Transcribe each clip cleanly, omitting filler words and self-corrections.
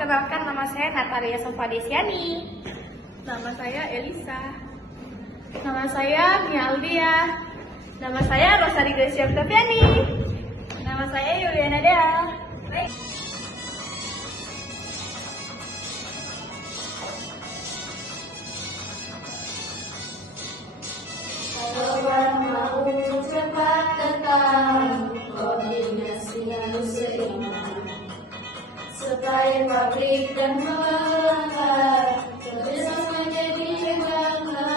perkenalkan nama saya Natalia Sofadesiani. Nama saya Elisa. Nama saya Mia Aldia. Nama saya Rosari Gracia Octaviani. Nama saya Yuliana Dea. Kawan mau cepat datang, koordinasi harus seimbang, supaya pabrik dan melangkah kerjasama jadi bangga.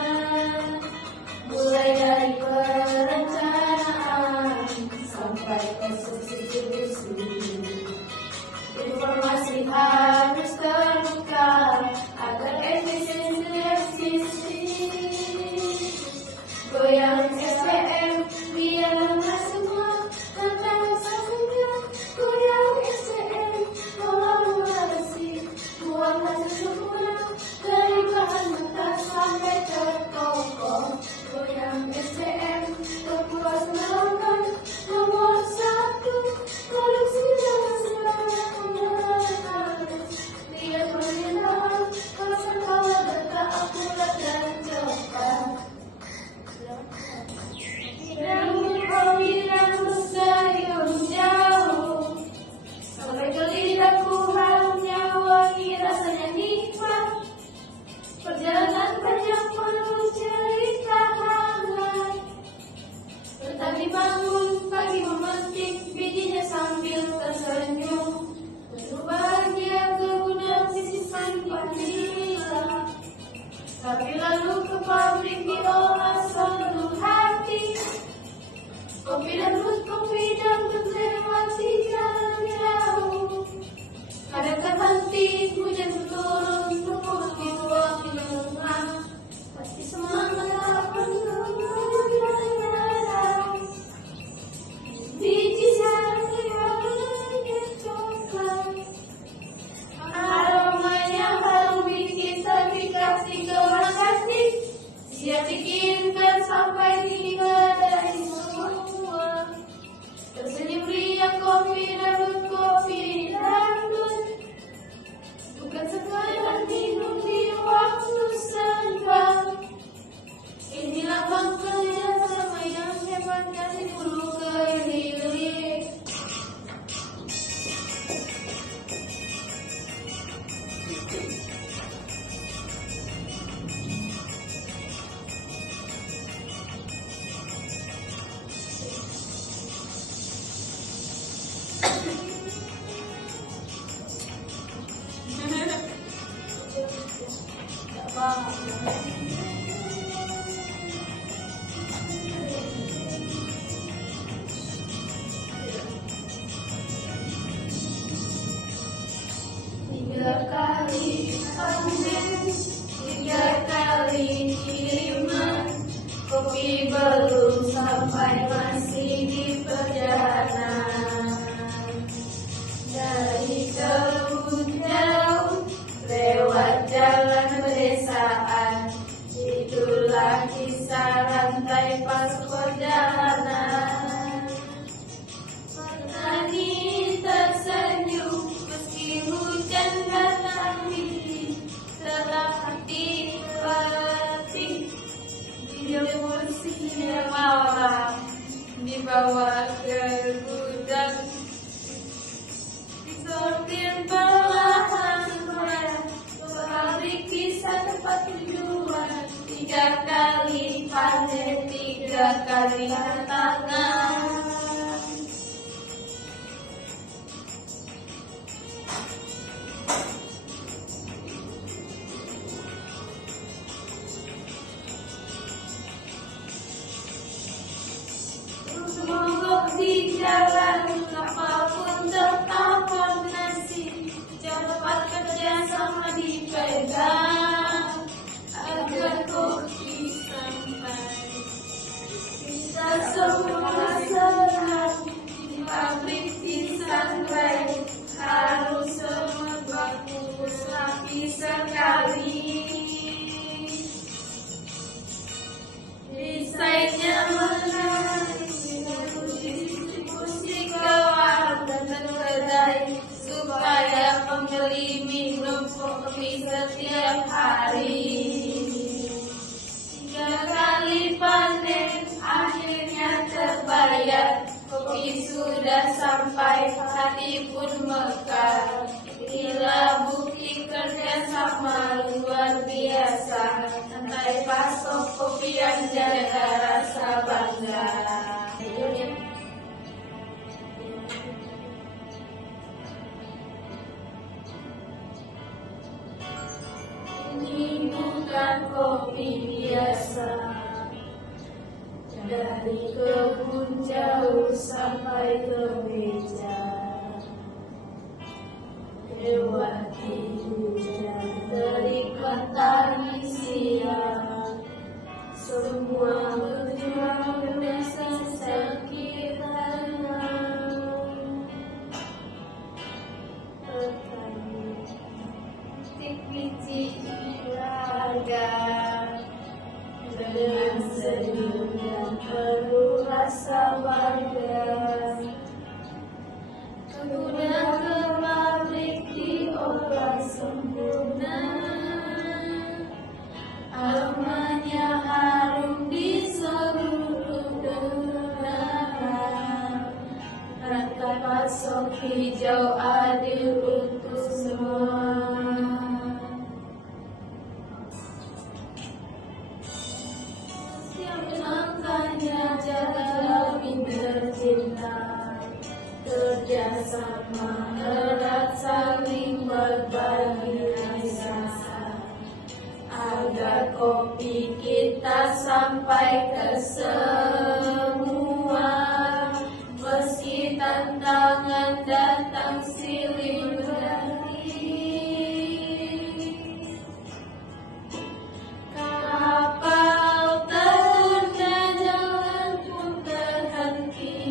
Mulai dari perencanaan sampai eksekusi, informasi harus terbuka agar efisiensi eksisi. Goyang SDM, biarlah semua tentang satunya. Goyang SDM, kolaborasi, buat hasil sempurna dari bahan mentah sampai terkokoh. Goyang SDM, terpuas melakukan nomor satu, produksi dan semangat harus lihat permintaan, proses kalau data akurat dan cepat. Namun kopiran dari jauh sampai ke lidahku halusnya wangi rasanya nikmat. Perjalanan panjang penuh cerita hangat, tetap dibangun pagi memetik bijinya sambil tersenyum. Penuh bahagia ke gudang sisi simpan bisa, tapi lalu ke pabrik diolah seluruh hati. Kopi dan rus, kopi dan melewati jalan jauh. Kadang terhenti, hujan turun, seperti waktu lemah. Pasti semangat tak penuh berdarah. Biji jari warnanya coklat, aromanya harum bikin tapi kasih kemas kasih. Siap dikirimkan sampai di kedai semua. Tersenyum riang kopi dan kopi dangdut, bukan sekadar minum di waktu senggang. Inilah bangsa sama yang hebat dari dulu ke hilir. Tiga kali panen, tiga kali kiriman, kopi belum sampai masih di perjalanan. Dari kebun jauh, lewat jalan pedesaan, itulah kisah rantai pas perjalanan. Petani tersenyum meski hujan datang dingin, tetap hati petik dijemur siang malam, dibawa ke gudang, disortir perlahan supaya pabrik bisa tepat tujuan. Tiga kali panen, tiga kali tantangan. Semoga di jalan apapun tetap koordinasi, cepat kerja sama dipegang agar kopi sampai kita semua. bukan kopi biasa. Dari kebun jauh sampai ke meja, lewati hujan terikat tari siang, semua berjuang dengan sekitarnya. Biji raga dengan senyum yang penuh rasa bangga, kemudian ke pabrik diolah sempurna, aromanya harum di seluruh dunia. Rantai pasok hijau adil untuk semua. Makanya jaga lebih tercinta, kerjasama erat saling berbagi rasa, agar kopi kita sampai ke semua. Meski tantangan datang silih berganti, kapal tertunda jalan pun terhenti,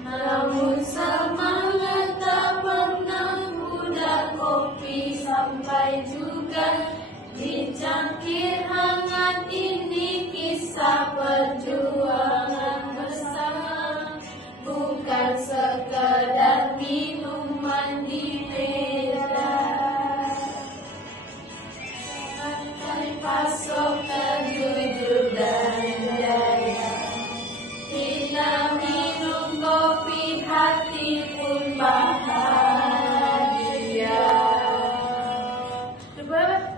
namun semangat tak pernah mudah. Kopi sampai juga di cangkir hangat ini, kisah perjuangan bersama, bukan sekedar minuman di meja. Dari pasokan jujur dan jaya, kita minum kopi hati pun bahagia.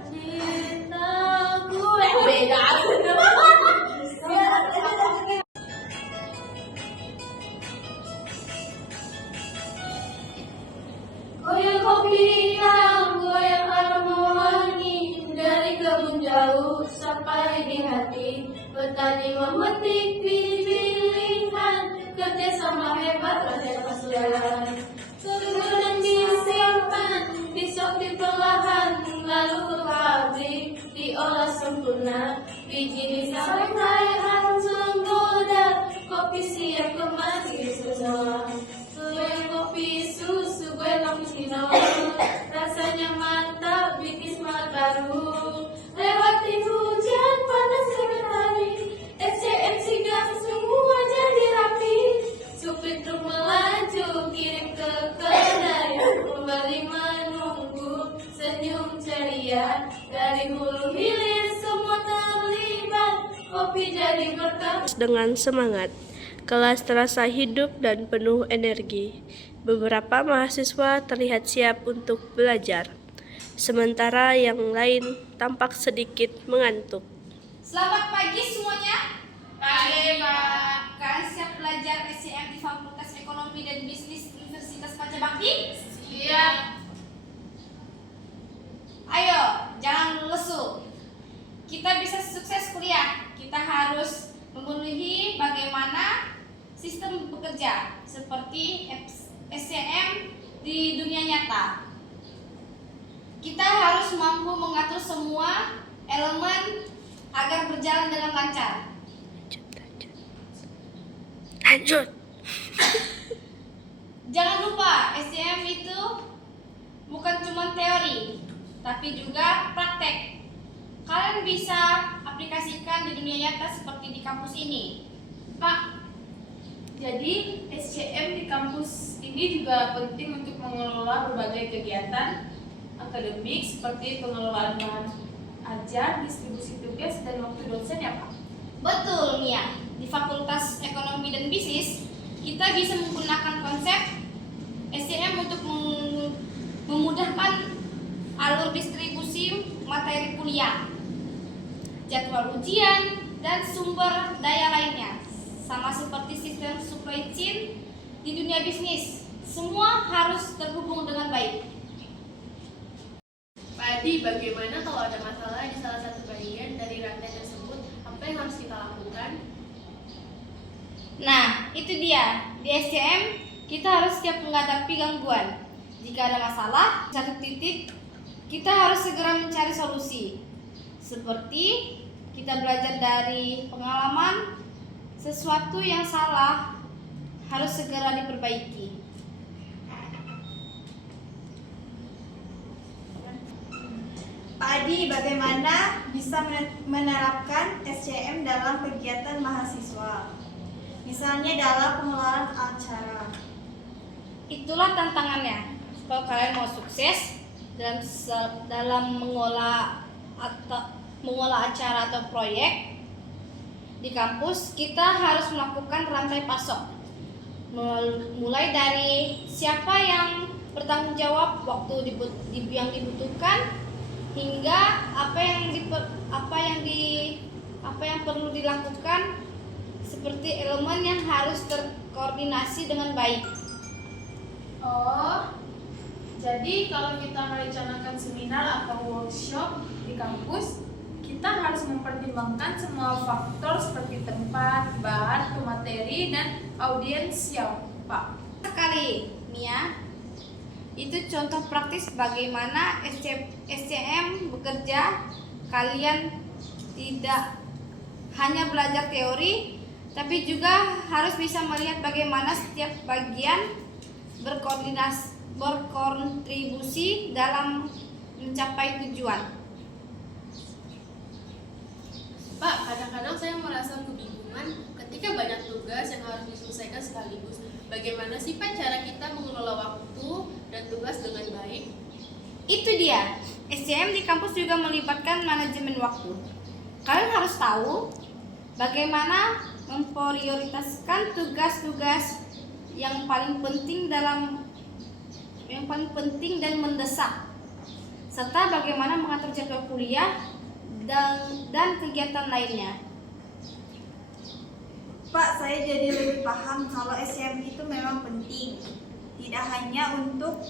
Cintaku beda. Goyang kopi hitam, goyang aroma wangi, dari kebun jauh sampai di hati. Petani memetik pilihan, kerjasama hebat rakyat pasuruan. Kemudian disimpan, disortir perlahan, lalu ke pabrik diolah sempurna. Biji sampai hancur goda, kopi siap kembali semua. Goyang kopi susu, goyang cappuccino, rasanya mantap, bikin semangat baru. Lewati hujan panas sore hari, SCM sigap semua jadi rapi. Supir truk melaju, kirim ke kedai, kembali menunggu senyum ceria. Dari hulu hilir semua terlibat, kopi jadi berkah. Dengan semangat, kelas terasa hidup dan penuh energi. Beberapa mahasiswa terlihat siap untuk belajar, sementara yang lain tampak sedikit mengantuk. Selamat pagi semuanya. Pagi, Pak. Kalian siap belajar SCM di Fakultas Ekonomi dan Bisnis Universitas Pancabakti? Siap. Ayo, jangan lesu. Kita bisa sukses kuliah. Kita harus memenuhi bagaimana sistem bekerja seperti SCM di dunia nyata. Kita harus mampu mengatur semua elemen agar berjalan dengan lancar. Lanjut. Jangan lupa, SCM itu bukan cuma teori, tapi juga praktek. Kalian bisa aplikasikan di dunia nyata seperti di kampus ini. Pak, jadi SCM di kampus ini juga penting untuk mengelola berbagai kegiatan akademik seperti pengelolaan bahan ajar, distribusi tugas, dan waktu dosen ya Pak? Betul, Mia. Di Fakultas Ekonomi dan Bisnis, kita bisa menggunakan konsep SCM untuk memudahkan alur distribusi materi kuliah, jadwal ujian, dan sumber daya lainnya. Sama seperti sistem supply chain di dunia bisnis, semua harus terhubung dengan baik. Pada Adi, bagaimana kalau ada masalah di salah satu bagian dari rantai tersebut? Apa yang harus kita lakukan? Nah, itu dia. Di SCM, kita harus siap menghadapi gangguan. Jika ada masalah, satu titik, kita harus segera mencari solusi. Seperti kita belajar dari pengalaman, sesuatu yang salah harus segera diperbaiki. Pak Adi, bagaimana bisa menerapkan SCM dalam kegiatan mahasiswa? Misalnya dalam pengelolaan acara. Itulah tantangannya. Kalau kalian mau sukses dalam mengolah acara atau proyek di kampus, kita harus melakukan rantai pasok. Mulai dari siapa yang bertanggung jawab waktu yang dibutuhkan, hingga apa yang perlu dilakukan, seperti elemen yang harus terkoordinasi dengan baik. Oh, jadi kalau kita merencanakan seminar atau workshop di kampus, kita harus mempertimbangkan semua faktor seperti tempat, bahan, materi, dan audiens siapa. Sekali, Mia, itu contoh praktis bagaimana SCM bekerja. Kalian tidak hanya belajar teori, tapi juga harus bisa melihat bagaimana setiap bagian berkontribusi dalam mencapai tujuan. Pak, kadang-kadang saya merasa kebingungan ketika banyak tugas yang harus diselesaikan sekaligus. Bagaimana sih Pak cara kita mengelola waktu dan tugas dengan baik? Itu dia. SCM di kampus juga melibatkan manajemen waktu. Kalian harus tahu bagaimana memprioritaskan tugas-tugas yang paling penting dan mendesak, serta bagaimana mengatur jadwal kuliah dan kegiatan lainnya. Pak, saya jadi lebih paham kalau SCM itu memang penting. Tidak hanya untuk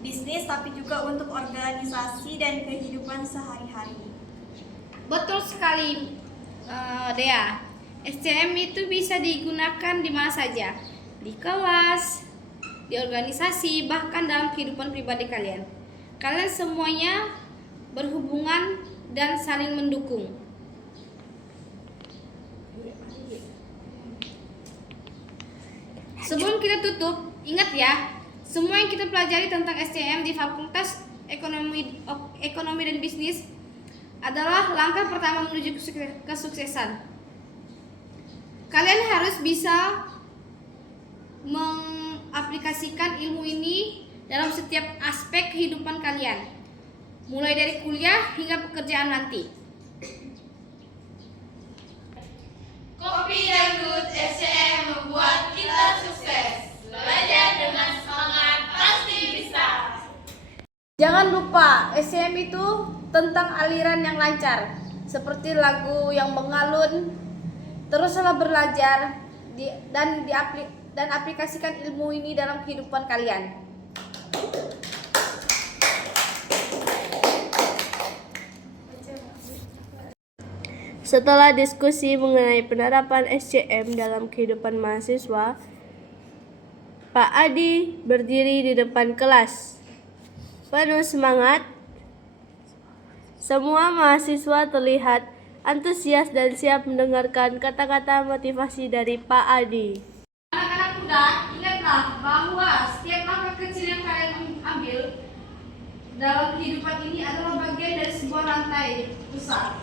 bisnis, tapi juga untuk organisasi dan kehidupan sehari-hari. Betul sekali, Dea. SCM itu bisa digunakan di mana saja, di kelas, di organisasi, bahkan dalam kehidupan pribadi kalian. Kalian semuanya berhubungan dan saling mendukung. Sebelum kita tutup, ingat ya, semua yang kita pelajari tentang SCM di Fakultas Ekonomi dan Bisnis adalah langkah pertama menuju kesuksesan. Kalian harus bisa mengaplikasikan ilmu ini dalam setiap aspek kehidupan kalian, mulai dari kuliah hingga pekerjaan nanti. Kopi Dangdut SCM membuat kita sukses. Belajar dengan semangat pasti bisa. Jangan lupa, SCM itu tentang aliran yang lancar, seperti lagu yang mengalun. Teruslah belajar dan aplikasikan ilmu ini dalam kehidupan kalian. Setelah diskusi mengenai penerapan SCM dalam kehidupan mahasiswa, Pak Adi berdiri di depan kelas. Penuh semangat, semua mahasiswa terlihat antusias dan siap mendengarkan kata-kata motivasi dari Pak Adi. Anak-anak muda, ingatlah bahwa setiap langkah kecil yang kalian ambil dalam kehidupan ini adalah bagian dari sebuah rantai besar.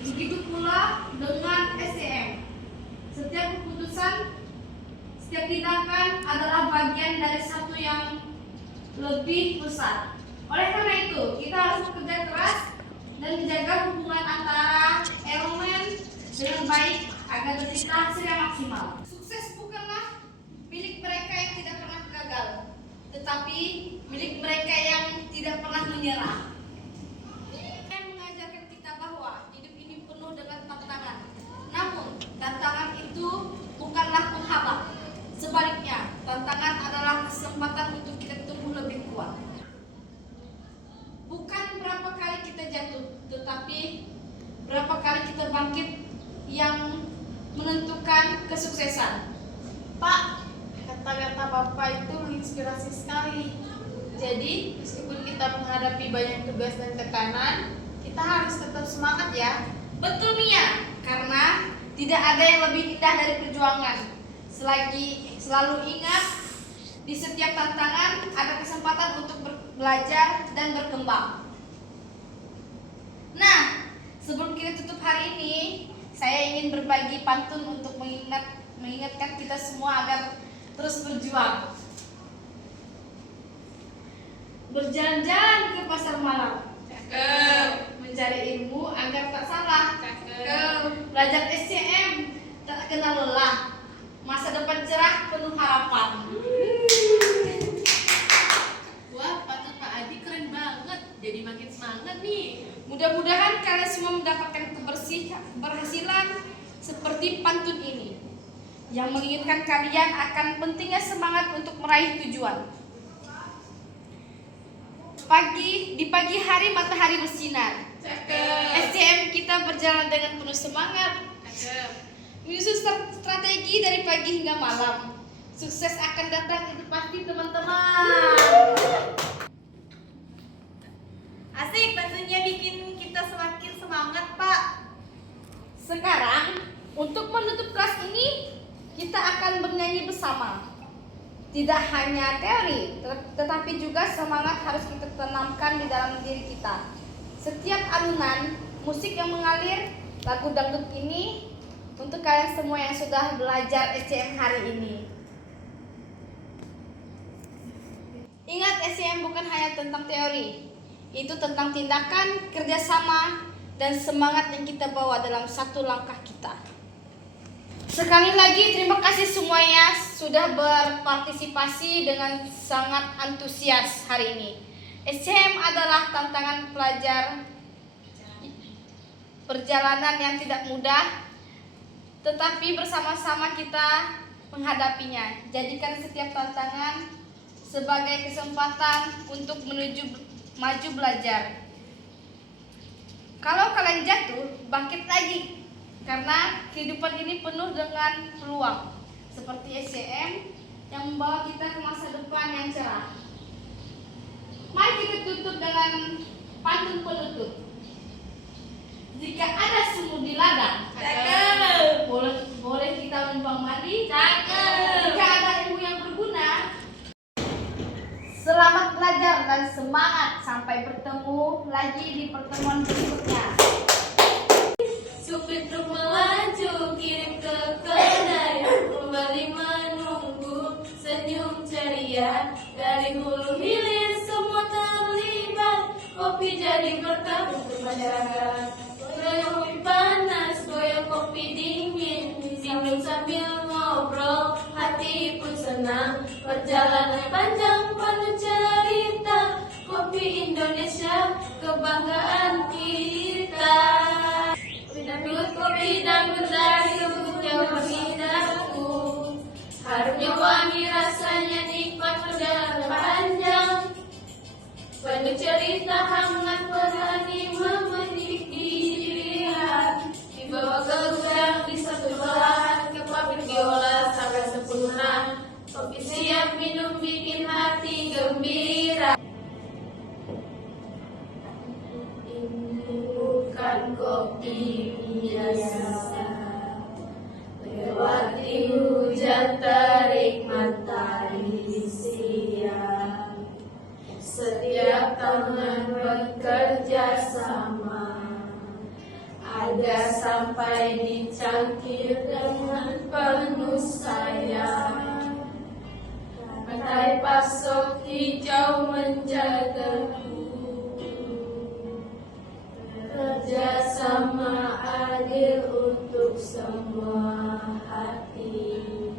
Begitu pula dengan SCM. Setiap keputusan, setiap tindakan adalah bagian dari satu yang lebih besar. Oleh karena itu, kita harus bekerja keras dan menjaga hubungan antara elemen dengan baik agar tercipta hasil yang maksimal. Sukses bukanlah milik mereka yang tidak pernah gagal, tetapi milik mereka yang tidak pernah menyerah. Yang mengajarkan kita bahwa hidup ini penuh dengan tantangan. Namun, tantangan itu bukanlah penghalang. Sebaliknya, tantangan adalah kesempatan untuk kita tumbuh lebih kuat. Bukan berarti berapa kali kita bangkit yang menentukan kesuksesan. Pak, kata-kata Bapak itu menginspirasi sekali. Jadi, meskipun kita menghadapi banyak tugas dan tekanan, kita harus tetap semangat ya. Betul Mia, karena tidak ada yang lebih indah dari perjuangan. Selalu ingat, di setiap tantangan ada kesempatan untuk belajar dan berkembang. Nah, sebelum kita tutup hari ini, saya ingin berbagi pantun untuk mengingatkan kita semua agar terus berjuang. Berjalan-jalan ke pasar malam, mencari ilmu agar tak salah, belajar SCM tak kenal lelah, masa depan cerah penuh harapan. Wah, pantun Pak Adi keren banget. Jadi makin semangat nih. Mudah-mudahan kalian semua mendapatkan keberhasilan seperti pantun ini, yang mengingatkan kalian akan pentingnya semangat untuk meraih tujuan. Di pagi hari matahari bersinar. SCM kita berjalan dengan penuh semangat. Menyusun strategi dari pagi hingga malam. Sukses akan datang, itu pasti teman-teman. Asik, tentunya bikin kita semakin semangat, Pak. Sekarang, untuk menutup kelas ini, kita akan bernyanyi bersama. Tidak hanya teori, tetapi juga semangat harus kita tanamkan di dalam diri kita. Setiap alunan musik yang mengalir, lagu dangdut ini untuk kalian semua yang sudah belajar SCM hari ini. Ingat, SCM bukan hanya tentang teori, itu tentang tindakan, kerjasama, dan semangat yang kita bawa dalam satu langkah kita. Sekali lagi terima kasih semuanya sudah berpartisipasi dengan sangat antusias hari ini. SCM adalah tantangan pelajar perjalanan yang tidak mudah, tetapi bersama-sama kita menghadapinya. Jadikan setiap tantangan sebagai kesempatan untuk menuju maju belajar. Kalau kalian jatuh, bangkit lagi. Karena kehidupan ini penuh dengan peluang, seperti SCM yang membawa kita ke masa depan yang cerah. Mari kita tutup dengan pantun penutup. Jika ada semut di ladang, boleh kita numpang mandi. Jika ada ilmu yang berguna, selamat belajar dan semangat. Sampai bertemu lagi di pertemuan berikutnya. Supir truk melaju kirim ke kedai, kembali menunggu senyum ceria. Dari hulu hilir semua terlibat, kopi jadi berkah untuk masyarakat. Goyang kopi panas, goyang kopi dingin, minum sambil ngobrol, hati pun senang. Perjalanan panjang penuh cerita, kopi Indonesia kebanggaan kita. Dangdut kopi dangdut dari lubuk Jawa lidahku, harumnya wangi rasanya nikmat perjalanan panjang, penuh cerita hangat berani memetik dirian, dibawa ke gudang di satu belahan, ke pabrik diolah sampai sempurna, kopi siap minum bikin hati gembira. Bukan kopi biasa, lewati hujan terik matahari siang. Setiap tangan bekerja sama, agar sampai dicangkir dengan penuh sayang. Rantai pasok hijau menjagaku, kerjasama adil untuk semua hati,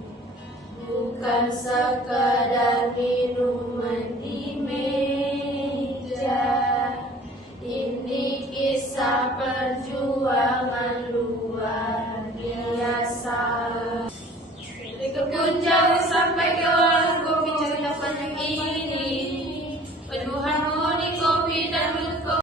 bukan sekadar minuman di meja. Ini kisah perjuangan luar biasa, dari kebun jauh sampai ke